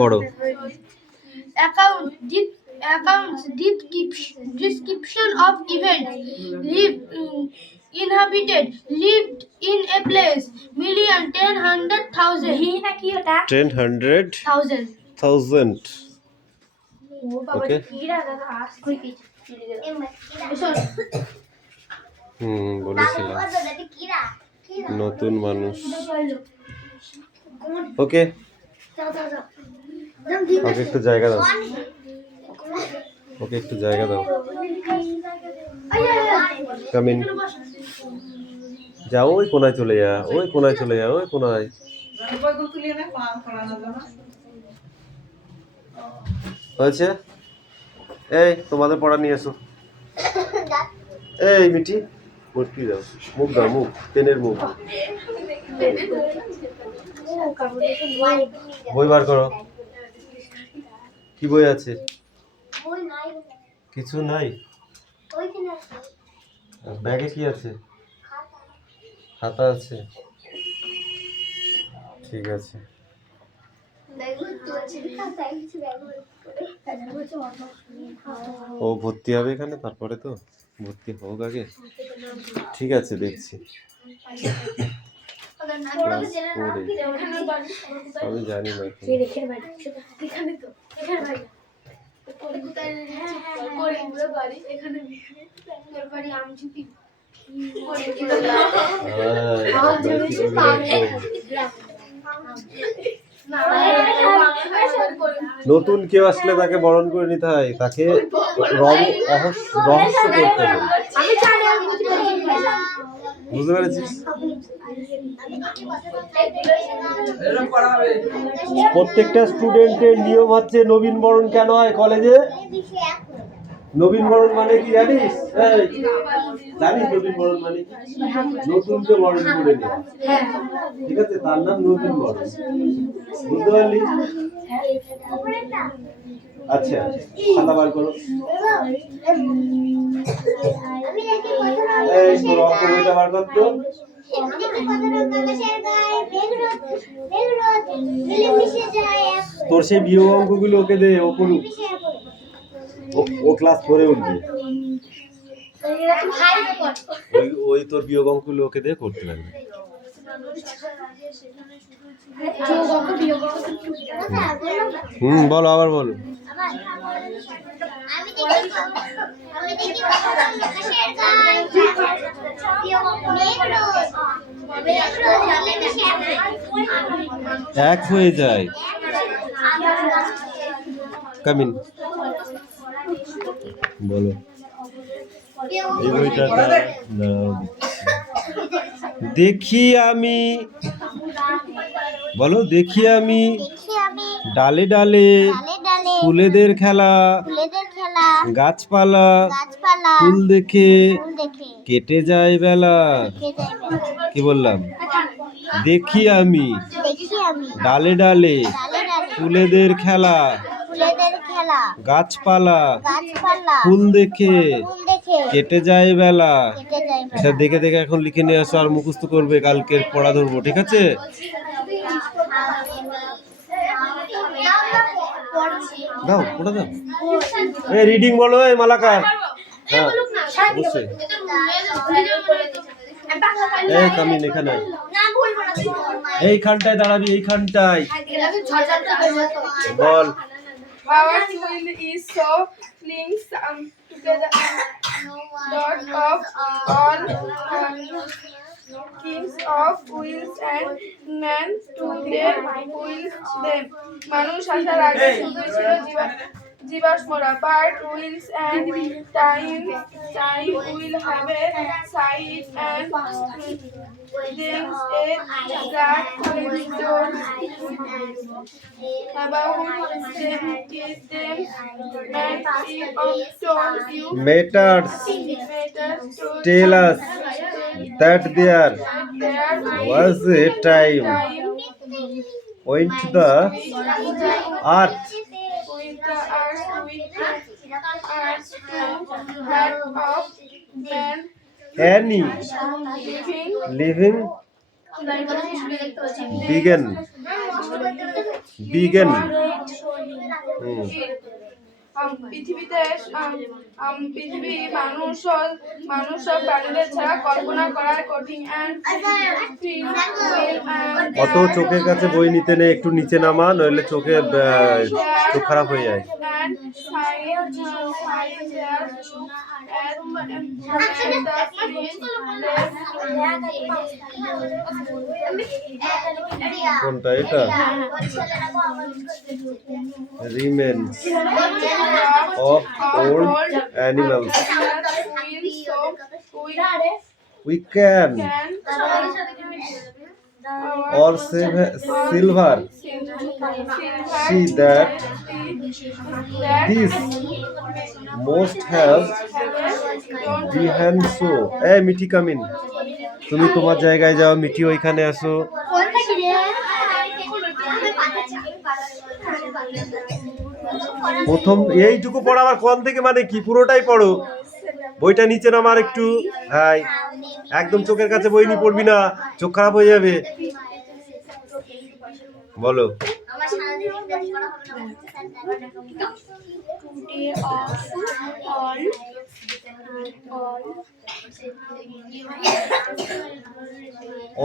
পড়ো। Accounts description of events inhabited lived in a place 10,000,000 ওকে বলেছিলাম নতুন মানুষ ওকে ওকে একটু জায়গা দাও ওকে একটু জায়গা দাও কামিন যাও ওই কোনায় চলে যা ওই কোনায় চলে যা ওই কোনায় হয়েছে এই তোমাদের পড়া নিয়ে এসো এই মিঠি ভর্তি দাও মুখ দাও মুখ পেনের মুখ বই বার করো কি বই আছে কিছু নাই ব্যাগে কি আছে খাতা আছে ঠিক আছে ও ভর্তি হবে এখানে তারপরে তো ভর্তি হোক আগে ঠিক আছে দেখছি আমি জানি না নতুন কেউ আসলে তাকে বরণ করে নিতে হয় তাকে রহস্য করতে হবে বুঝতে পেরেছিস প্রত্যেকটা স্টুডেন্টের নিয়ম হচ্ছে নবীন বরণ কেন হয় কলেজে নবীন বরণ মানে কি জানিস জানিস নবীন বরণ মানে নতুনকে বরণ করে নেওয়া ঠিক আছে তার নাম নবীন বরণ বুঝতে পারলি আচ্ছা খাতা বার করো এই তোর অঙ্ক বইটা বার কর তো তোর সেই বিয়োগ অঙ্কগুলো ওকে দে ও করুক ও ক্লাস 4 এ উঠবে ওই তোর বিয়োগ অঙ্কগুলো ওকে দে করতে লাগবে বলো আবার বলো এক হয়ে যায় কামিন বলো এই বইটা দেখি আমি বলো দেখি আমি ডালে ডালে ফুলেদের খেলা গাছপালা ফুল দেখে কেটে যায় বেলা কি বললাম দেখি আমি ডালে ডালে ফুলেদের খেলা গাছপালা ফুল দেখে কেটে যায় বেলা এটা দেখে দেখে এখন লিখে নিয়ে আসো আর মুখস্থ করবে কালকের পড়া ধরবো ঠিক আছে দাও পড়া দাও এই রিডিং বলো এই মালাকার হ্যাঁ অবশ্যই এই কামিন এখানে এইখানটায় দাঁড়াবি এইখানটায় বল Our wheel is so flings together dot of all kings of wheels and man to their wheels them. মানুষ আসার আগে শুধু ছিল জীবাশ্মরা but wheels and time will have a side and things a that about them matters tell us that there was a time when the earth any living began began পৃথিবীতে পৃথিবী মানুষ ও প্রাণীদের ছাড়া কল্পনা করা কঠিন অত চোখের কাছে বই নিতে নেই, একটু নিচে নামা, নইলে চোখ খারাপ হয়ে যায়। কোনটা এটা? Remains of old animals. We can or silver see that this most have behind so. Hey, Mithi come in. তুমি তোমার জায়গায় যাও, মিঠি ওইখানে আসো। প্রথম এইটুকু পড়া আবার কোন থেকে মানে কি, পুরোটাই পড়ো, বইটা নিচে নামা আর একটু। হ্যাঁ, একদম চোখের কাছে বই নিয়ে পড়বি না, চোখ খারাপ হয়ে যাবে। বলো।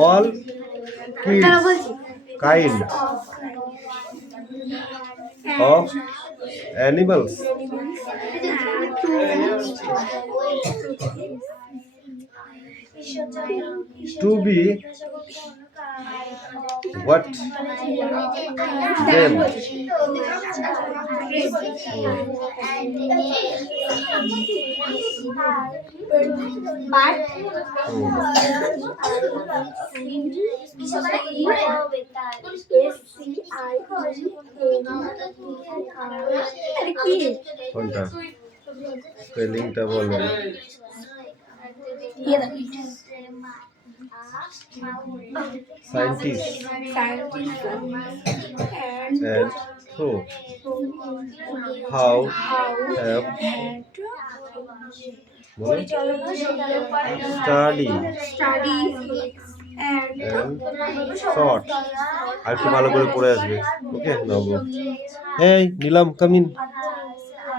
all kids kind of animals to be what them কোনটা স্পেলিংটা বলো। Scientists and so how have study and thought। আর একটু ভালো করে পড়ে আসবে, ওকে নব। এই নিলাম, কাম in,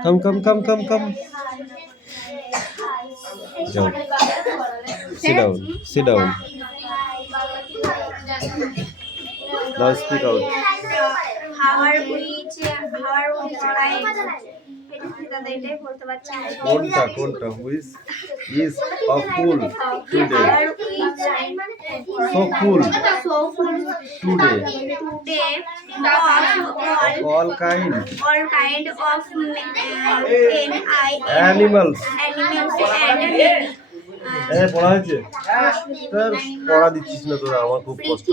come come come come কাম, যাও, sit down, sit down, now speak out। কোনটা কোনটা which is a fool today, so fool today, all kind of animals পড়া হয়েছে? তোর পড়া দিচ্ছিস না তোরা, আমার খুব কষ্ট।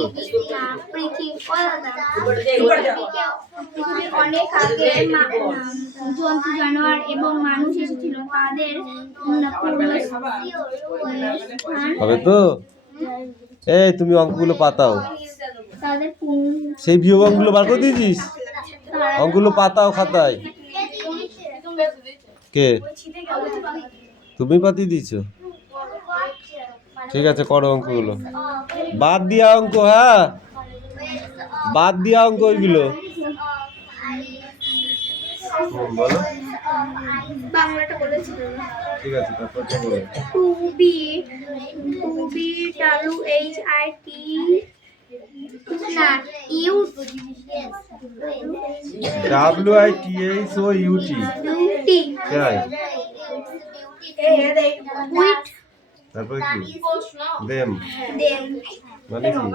অনেক আগে জন্তু জানোয়ার এবং মানুষ এসেছিল, তাদের হবে তো। এই তুমি অঙ্কগুলো পাতাও, সেই বিয়োগ অঙ্কগুলো বার করে দিয়েছিস, অঙ্কগুলো পাতাও খাতায়। কে? তুমি পাতিয়ে দিয়েছো? ঠিক আছে, করো অঙ্কগুলো, বাদ দিয়া অঙ্ক। হ্যাঁ, বাদ দিয়া অঙ্ক ওইগুলো বলো। বাংলাটা বলেছিল না, ঠিক আছে, তারপর তো বলো। টু বি WHIT না ইউ WITHOUT হ্যাঁ, উইট তারপর কি? দেম দেন মানে কি?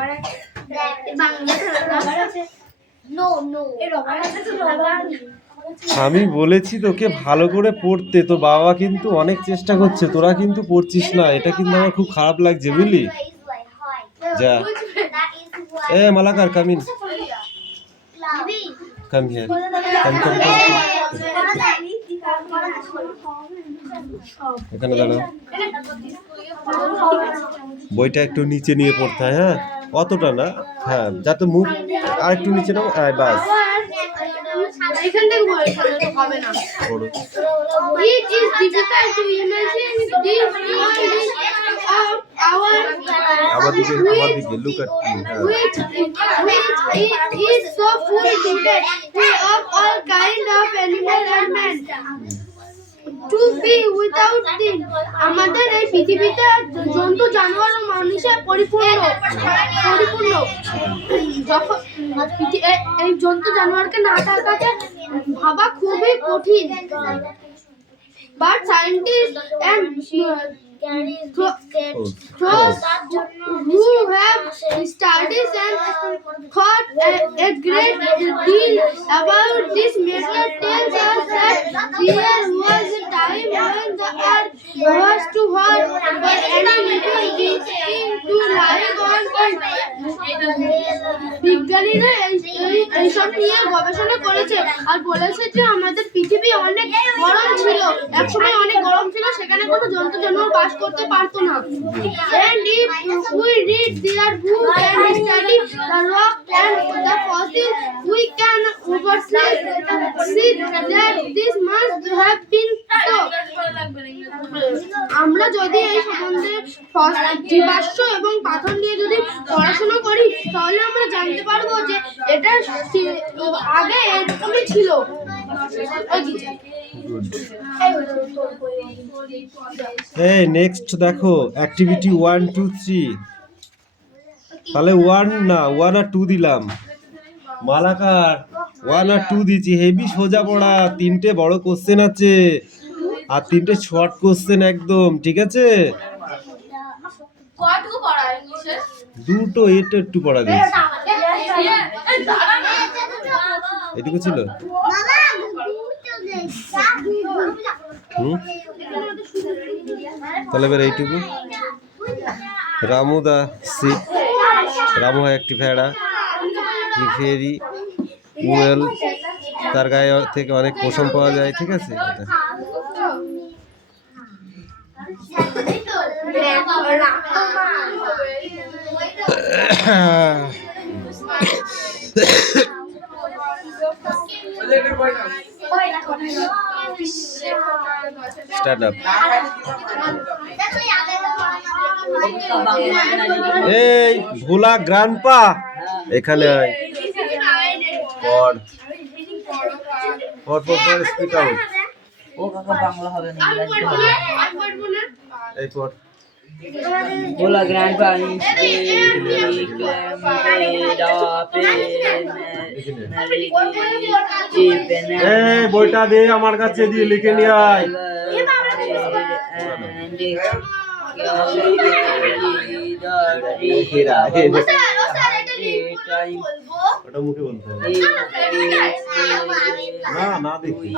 আমি বলেছি তোকে ভালো করে পড়তে, তো বাবা কিন্তু অনেক চেষ্টা করছে, তোরা কিন্তু পড়ছিস না, এটা কিন্তু আমার খুব খারাপ লাগছে, বুঝলি? যা, এ Malakar come in, come here, come come কাম, এখানে দাঁড়াও। বইটা একটু নিচে নিয়ে পড়তে হয়, হ্যাঁ, অতটা না, হ্যাঁ, যাতে মুখ আর একটু নিচে নাও, বাস। এখান থেকে বলে সামনে হবে না। পড়ো। It is difficult to imagine this of our আমার দিকে look at me, হ্যাঁ। which is so full today of all kind of animal and man. To be without them. আমাদের এই পৃথিবীতে জন্তু জানোয়ার ও মানুষের পরিপূর্ণ যখন এই জন্তু জানোয়ারকে না থাকাতে ভাবা খুবই কঠিন but scientists and those who have studied and thought a great deal about this matter tells us that there was a time when the earth was too hot for any living being to live on it. বিজ্ঞানীরা এইসব নিয়ে গবেষণা করেছে আর বলেছে যে আমাদের পৃথিবী অনেক গরম ছিল, একসময় অনেক গরম ছিল, সেখানে কোনো জন্তু জানোয়ার বাস করতে পারতো না। And if we read their book and study the rock and the fossil, we can see that this must have been so. আমরা যদি এই সম্বন্ধে জীবাশ্ম এবং পাথর নিয়ে যদি পড়াশোনা করি তাহলে আমরা জানতে পারবো যে এটা আগে এরকমই ছিল। এই নেক্সট দেখো অ্যাক্টিভিটি 1 2 3 তাহলে 1 না 1 আর 2 দিলাম, মালাকার 1 আর 2 দিয়েছি। হেভি সোজা পড়া, 3টে বড় কোশ্চেন আছে আর 3টে শর্ট কোশ্চেন একদম, ঠিক আছে? কতটুকু পড়া ইংলিশে? দুটো এটা একটু পড়া দিয়েছি। এটুকু ছিল? তাহলে এবার এইটুকু। রামু দা সিট, রামু হয় একটি ভেড়া, ফেরি উয়েল, তার গায়ে থেকে অনেক পশম পাওয়া যায়, ঠিক আছে? Start up. এই ভোলা গ্রান্ডপা এখানে আয়। পড় স্পিক আউট। ও কাকা বাংলা হবে না, এই পড়। बोला ग्रैंडपा এই বইটা দে আমার কাছে, দিয়ে লিখে নিয়ে আয়। ওটা মুখে বলতে হবে না, না দেখি।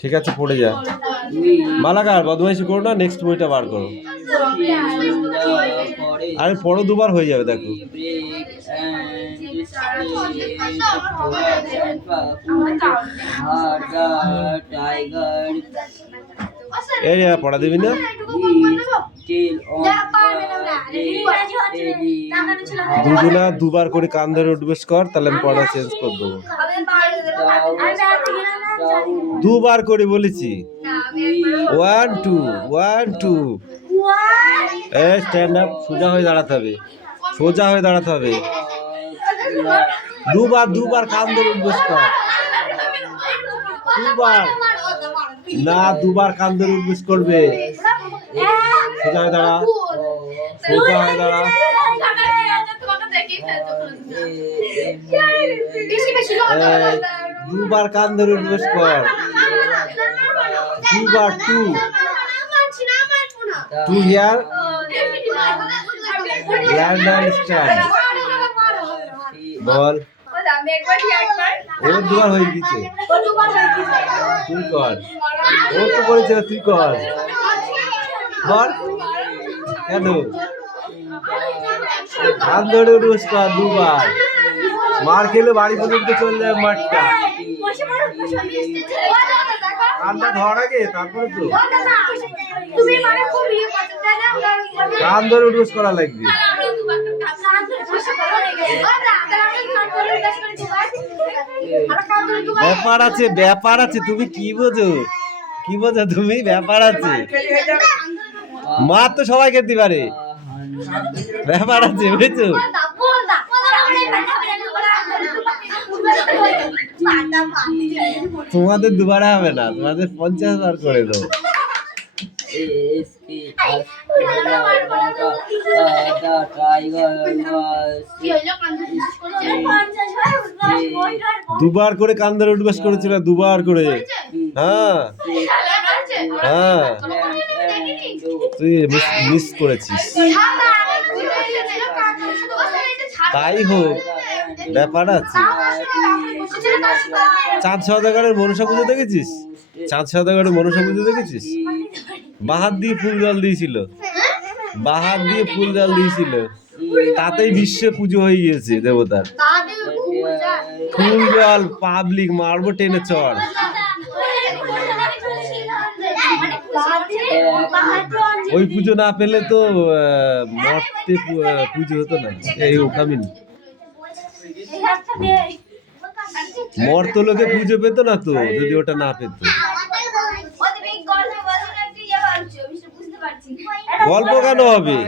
ঠিক আছে, পড়ে যা। মালাকার বদমাইশি করো না, নেক্সট বইটা বার করো। আরে পড়ো, দুবার হয়ে যাবে, দেখো। এই পড়া দিবি না? দুজনা দুবার করে কান ধরে উঠবেশ কর, তাহলে আমি পড়া চেঞ্জ করে দেবো। দুবার করে বলেছি। 1 2 1 2। এই স্ট্যান্ড আপ, সোজা হয়ে দাঁড়াতে হবে, সোজা হয়ে দাঁড়াতে হবে। দুবার কান ধরে উঠবেশ কর। দুবার না, দুবার কান ধরে উঠবেশ করবে। সোজা হয়ে দাঁড়া, সোজা হয়ে দাঁড়া। দুবার কান ধরে উঠবেশ কর। দুবার 2 হিয়ার ল্যান্ড অ্যান্ড স্ট্যান্ড। বল। ও দুবার হয়ে গেছে, তুই কর। ও তো বলেছে তুই কর, বল। কেন? কান ধরে উঠবস কর দুবার, মার খেলে বাড়ি পর্যন্ত চলে যায় মাঠটা। কানটা ধর আগে, তারপরে তো তুমি মানে খুব ইয়ে করতে তাই না? কান ধরে উঠবস করা লাগবে। ব্যাপার আছে, ব্যাপার আছে, তুমি কি বোঝো, কি বোঝো তুমি, ব্যাপার আছে। মা তো সবাই খেতে পারে, ব্যাপার আছে, বুঝেছো? তোমাদের দুবারে হবে না, তোমাদের 50 বার করে দাও। দুবার করে কান ধরে উঠবাস করেছিল, দুবার করে। হ্যাঁ হ্যাঁ, তুই মিস করেছিস। তাই হোক, ব্যাপার আছে। চাঁদ সওদাগরের মনসা পুজো দেখেছিস? চাঁদ সওদাগরের মনসা পুজো দেখেছিস? বাহার দিয়ে ফুল জল দিয়েছিল, বাহার দিয়ে ফুল জল দিয়েছিল, তাতেই বিশ্বে পুজো হয়ে গিয়েছে দেবতার। ফুল জল পাবলিক মারবো টেনে চড়। ওই পুজো না পেলে তো মরতে পুজো হতো না। এই ওকামিন মর্ত লোকে পুজো পেত না তো, যদি ওটা না পেত। গল্প কেন হবে?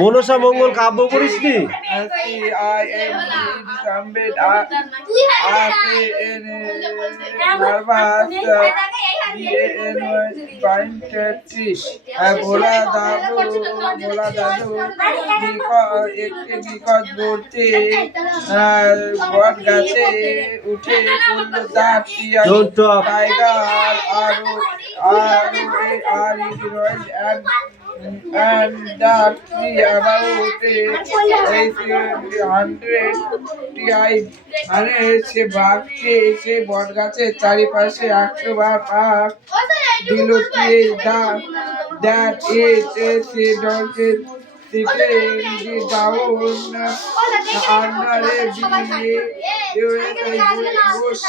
মনসা মঙ্গল কাব্য পড়িস নি? ভোলা দাদু একটি বিকট বলতে বট গাছে উঠে পড়লো তার টাইগার আর and the tree about 100 times মানে সে বাঘকে এসে বট গাছের চারিপাশে 100 বার পাক দিল। that is say dolphin sitting down under a bush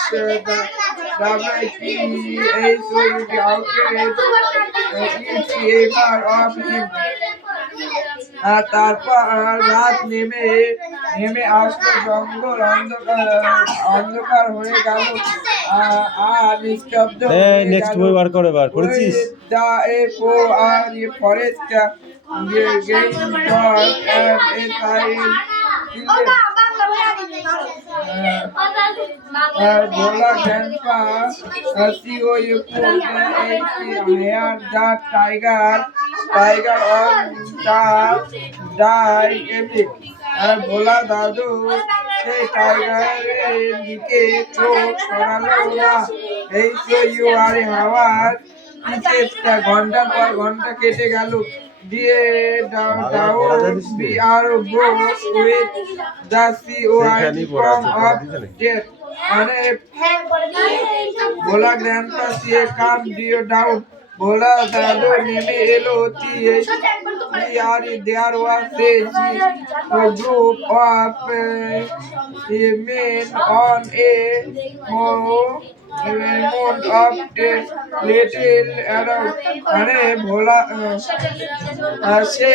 তারপর রাত নেমে আসলো, জঙ্গল অন্ধকার হয়ে গেল আর নিস্তব্ধ হয়ে নেক্সট বই বার করে বার করেছিস? Forest Bola grandpa see you put here the tiger on the die epic আর ভোলা দাদু সেই টাইগারের দিকে চোখ সরালো না। এই তো ইউ আর হাওয়ার পিছে ঘন্টার পর ঘন্টা কেটে গেল। down we are both with the form of death মানে ভোলা গ্র্যান্ডপা সে কাম ডিও ডাউন ভোলা দাদু নেমে এলো। there was a group of men on a amount of little around মানে ভোলা সে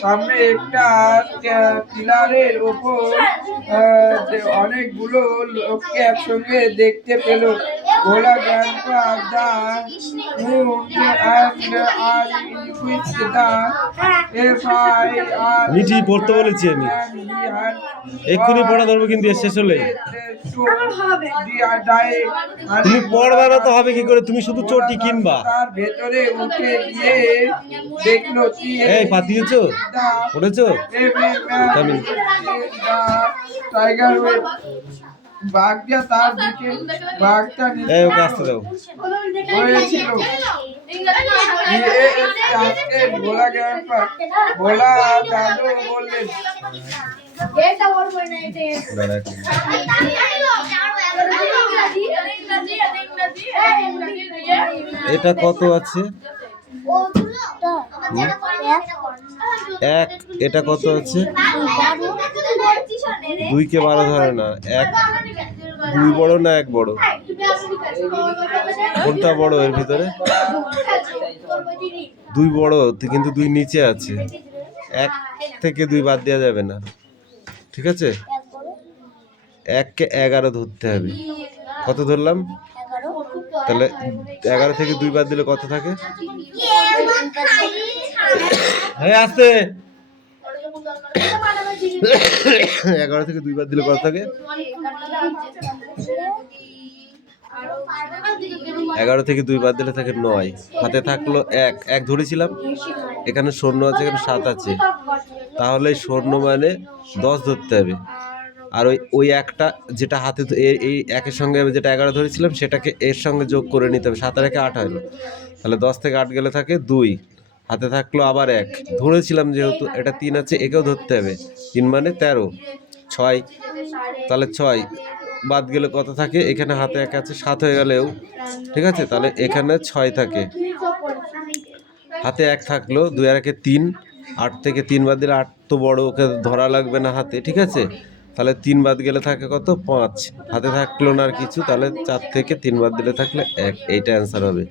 সামনে একটা পিলারের উপর অনেকগুলো লোককে একসঙ্গে দেখতে পেল। ভোলা গ্র্যান্ডপা দা মিঠি পড়তে বলেছি আমি, এক্ষুনি পড়া ধরবো কিন্তু শেষ হলে। তুমি পড়বা না তো হবে কি করে? তুমি শুধু চটি কিনবা। তার ভেতরে উঠে গিয়ে দেখলো এই পাতিয়েছো, পড়েছো? টাইগার বাঘটা তার দিকে বাঘটা এই ওকে আসতে দাও। হয়েছিল ভোলা দাদু বললেন এটা কত আছে? এক, এটা কত আছে? 2 কে 12 ধরে না। 1 2 বড় না 1 বড়? কোনটা বড় এর ভিতরে? 2 বড়, কিন্তু 2 নিচে আছে। 1 থেকে 2 বাদ দেওয়া যাবে না, ঠিক আছে? 1 কে 11 ধরতে হবে। কত ধরলাম? তাহলে 11 থেকে 2 বাদ দিলে কত থাকে? হ্যাঁ আসতে 11 থেকে 2 বাদ দিলে কত থাকে? 11 থেকে 2 বাদ দিলে থাকে 9। হাতে থাকলো 1 ধরেছিলাম, এখানে শূন্য আছে, এখানে 7 আছে, তাহলে শূন্য মানে 10 ধরতে হবে। আর ওই একটা যেটা হাতে এই 1-এর সঙ্গে যেটা 11 ধরেছিলাম সেটাকে এর সঙ্গে যোগ করে নিতে হবে। 7 আর 1 8 হলো, তাহলে 10 থেকে 8 গেলে থাকে 2। হাতে থাকলো আবার 1 ধরেছিলাম, যেহেতু এটা 3 আছে, একেও ধরতে হবে। 3 মানে 13, 6, তাহলে 6 বাদ গেলে কত থাকে? এখানে হাতে 1 আছে, 7 হয়ে গেলেও ঠিক আছে, তাহলে এখানে 6 থাকে। হাতে 1 থাকলো, 2 আর 1 3, 8 থেকে 3 বাদ দিলে 8 তো বড়, ওকে ধরা লাগবে না হাতে, ঠিক আছে? তাহলে 3 বাদ গেলে থাকে কত? 5। হাতে থাকলো না আর কিছু, তাহলে 4 থেকে 3 বাদ দিলে থাকলে 1। এইটা অ্যান্সার হবে।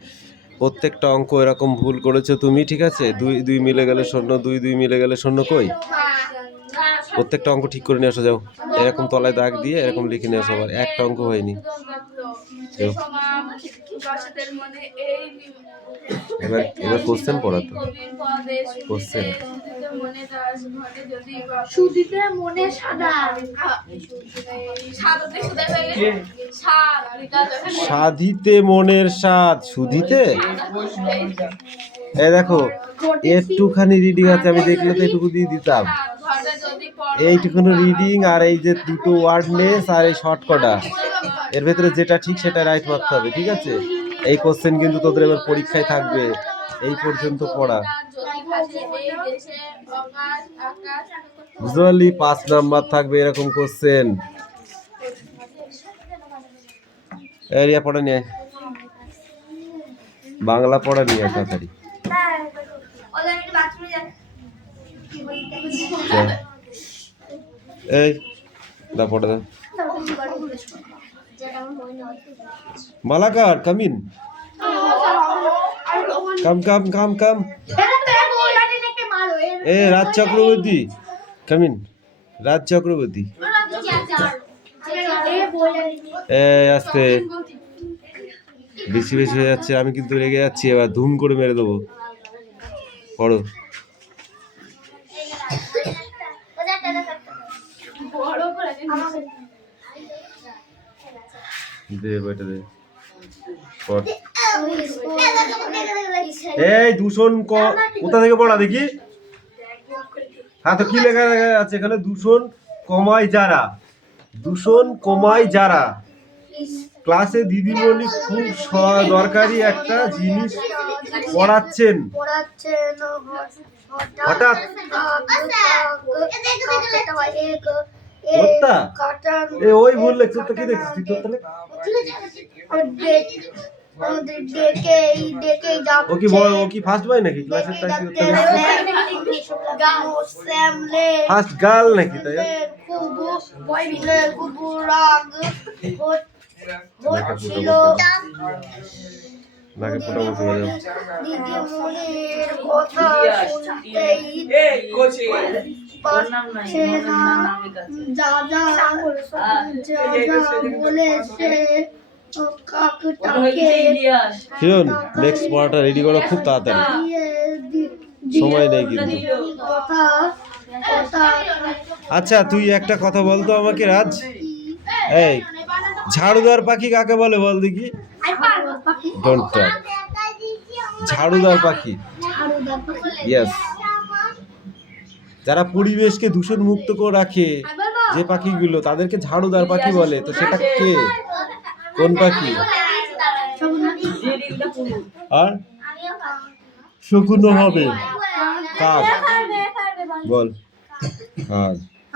প্রত্যেকটা অঙ্ক এরকম ভুল করেছো তুমি, ঠিক আছে? 2 2 মিলে গেলে 0, 2 2 মিলে গেলে 0, কই? প্রত্যেকটা অঙ্ক ঠিক করে নিয়ে আসো, যাও। এরকম তলায় দাগ দিয়ে এরকম লিখে নিয়ে আসো। আবার একটা অঙ্ক হয়নি। এবার কোশ্চেন পড়াতো। কোশ্চেন সুদিতে মনে সাদা, সাধিতে মনের স্বাদ, সুধিতে এই দেখো একটুখানি রিডিং আছে, আমি দেখলে তো এটুকু দিয়ে দিতাম। এইটুকুনো রিডিং আর এই যে দুটো ওয়ার্ডনেস আর এই শর্ট কটা, এর ভেতরে যেটা ঠিক সেটা রাইট মারতে হবে, ঠিক আছে? এই কোশ্চেন কিন্তু তোদের এবার পরীক্ষায় থাকবে। এই পর্যন্ত পড়া, বুঝতে পারলি? 5 নাম্বার থাকবে এরকম কোশ্চেন। এরিয়া পড়া নিয়ে বাংলা পড়া নিয়ে তাড়াতাড়ি। এই দা পড়া দা। Malakar come in, come come come come. এ রাজ চক্রবর্তী কাম ইন, রাজ চক্রবর্তী। আস্তে, বেশি বেশি হয়ে যাচ্ছে, আমি কিন্তু রেগে যাচ্ছি, এবার ধুম করে মেরে দেবো। পড়ো। দে বইটা দে, পড়। এই দূষণ কোথা থেকে পড়া দেখি? হ্যাঁ, তো কি লেখা আছে এখানে? দূষণ কমায় যারা, দূষণ কমায় যারা। ক্লাসে দিদিমণি খুব দরকারি একটা জিনিস পড়াচ্ছেন, হঠাৎ ওই ভুল লেখছো তো, কি দেখছিস তুই? তোর তাহলে ও কি ফার্স্ট বয় নাকি ক্লাসের? তাই ফার্স্ট গার্ল নাকি? তাই নাকে ফোটা বসে বাজাও। দিদিমণির কথা শুনতেই পারছে না, যা যা বলেছে কাকটাকে। কিরণ, নেক্সট পড়াটা রেডি করো খুব তাড়াতাড়ি, সময় নেই কিন্তু। আচ্ছা তুই একটা কথা বলতো আমাকে রাজ, এই ঝাড়ুদার পাখি কাকে বলে বল দেখি? Don't talk. ঝাড়ুদার পাখি, ইয়েস। যারা পরিবেশকে দূষণ মুক্ত করে রাখে, যে পাখিগুলো, তাদেরকে ঝাড়ুদার পাখি বলে। তো সেটা কে, কোন পাখি? আর শকুনও হবে, কাক বল।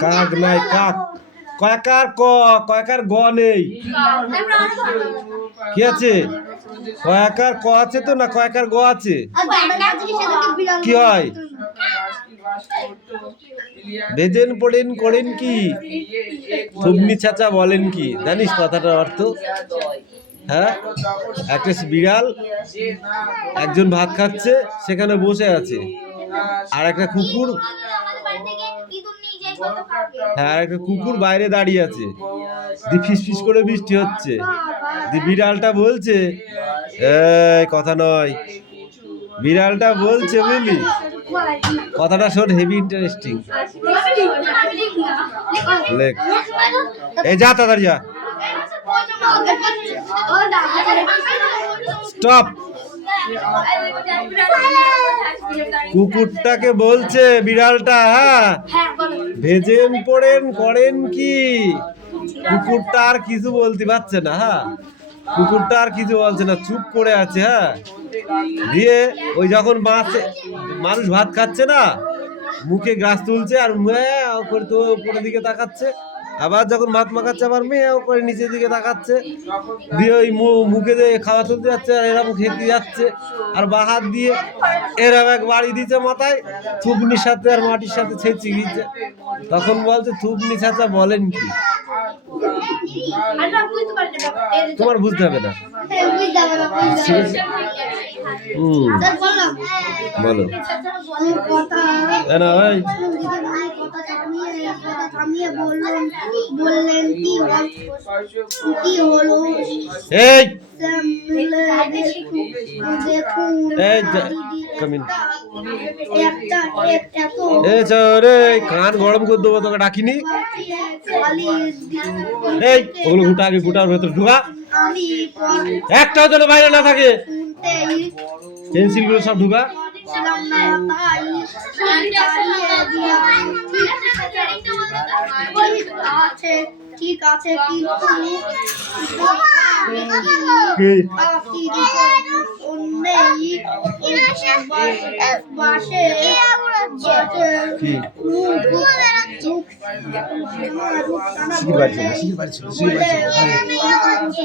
কাক নাই, কাক কয়কার ক, কয়কার গ নেই, কি আছে? কয়কার ক আছে তো, না কয়কার গ আছে? কি হয়? ভেজেন পড়েন করেন কি, থুবনি চাচা বলেন কি, জানিস কথাটার অর্থ? হ্যাঁ, একটা বিড়াল, একজন ভাত খাচ্ছে, সেখানে বসে আছে, আর একটা কুকুর, হ্যাঁ, আর একটা কুকুর বাইরে দাঁড়িয়ে আছে, ফিস ফিস করে বৃষ্টি হচ্ছে, বিড়ালটা বলছে, এই কথা নয়, বিড়ালটা বলছে, বুঝলি কথাটা, শোন, হেভি ইন্টারেস্টিং। লেখ, এই যা তাড়াতাড়ি যা, স্টপ। কুকুরটাকে বলছে বিড়ালটা, হ্যাঁ, ভেজেন পড়েন করেন কি। কুকুরটা আর কিছু বলতে পারছে না, হ্যাঁ, কুকুরটা আর কিছু বলছে না, চুপ করে আছে। হ্যাঁ, দিয়ে ওই যখন মানুষ ভাত খাচ্ছে না, মুখে গ্রাস তুলছে আর ম্যাও করে তো উপরের দিকে তাকাচ্ছে, আবার যখন ভাত মাখাচ্ছে আবার ম্যাও করে নিচের দিকে তাকাচ্ছে, দিয়ে ওই মুখে দিয়ে খাওয়া তুলতে যাচ্ছে আর এরকম খেতে যাচ্ছে, আর বা হাত দিয়ে এরকম এক বাড়ি দিচ্ছে মাথায়, থুবনির সাথে আর মাটির সাথে ছেঁচি দিচ্ছে। তখন বলছে, থুবনি চাচা বলেন কি? তোমার বুঝতে হবে না, বলো না ভাই। এই কান গরম করে দেবো, তোকে ডাকিনি। এই ওগুলো গুটা, আগে গুটার ভেতর ঢুকা, একটাও যেন বাইরে না থাকে, পেন্সিল গুলো সব ঢুকা। ঠিক আছে,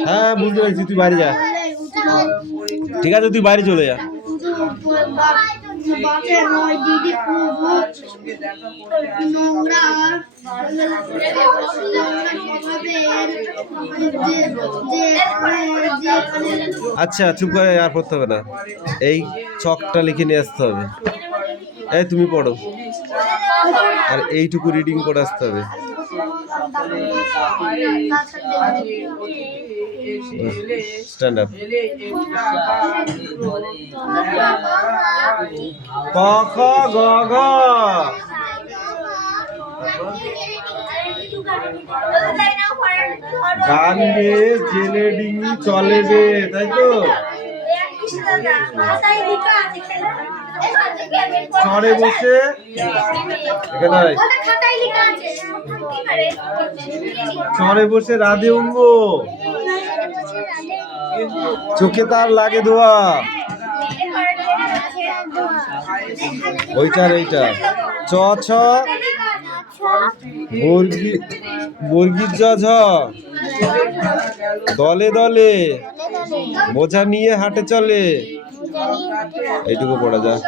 হ্যাঁ, বুঝতে পারছি, তুই বাড়ি যা, ঠিক আছে, তুই বাইরে চলে যা। আচ্ছা, চুপ করে, আর পড়তে হবে না, এই চকটা লিখে নিয়ে আসতে হবে। এই তুমি পড়ো, আর এইটুকু রিডিং করে আসতে হবে। Stand up. ক খ গ ঘ, গান গেয়ে জেলে ডিঙি চলে রে, তাই তো? চরে বসে, চরে বসে রাধে অঙ্গ, চোখে তার লাগে ধোয়া, ওইটার এইটা চ ছ বর্গীর জ ঝ, দলে দলে বোঝা নিয়ে হাটে চলে, এইটুকু পড়া যায়।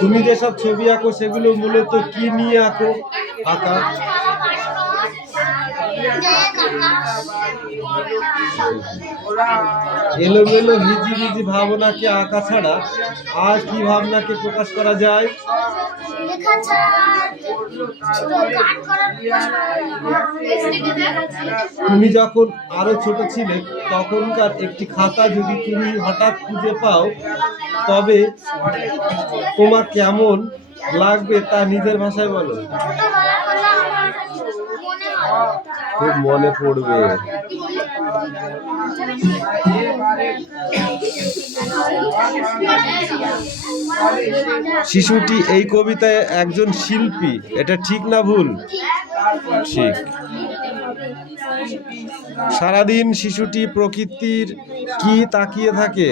তুমি যেসব ছবি আঁকো সেগুলো মূলত কি নিয়ে আঁকো? আঁকা এলোমেলো হিজিবিজি ভাবনাকে আঁকা ছাড়া আর কি ভাবনাকে প্রকাশ করা যায়? তুমি যখন আরো ছোট ছিলে তখনকার একটি খাতা যদি তুমি হঠাৎ খুঁজে পাও, তবে তোমার কেমন লাগবে তা নিজের ভাষায় বলো। খুব মনে পড়বে। শিশুটি এই কবিতায় একজন শিল্পী, এটা ঠিক না ভুল? ঠিক। সারাদিন শিশুটি প্রকৃতির কি তাকিয়ে থাকে?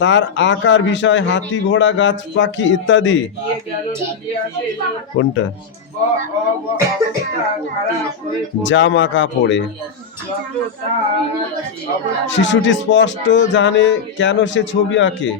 তার আঁকার বিষয় হাতি, ঘোড়া, গাছ, পাখি ইত্যাদি। কোনটা? জামা কাপড়ে। শিশুটি স্পষ্ট জানে কেন সে ছবি আঁকে।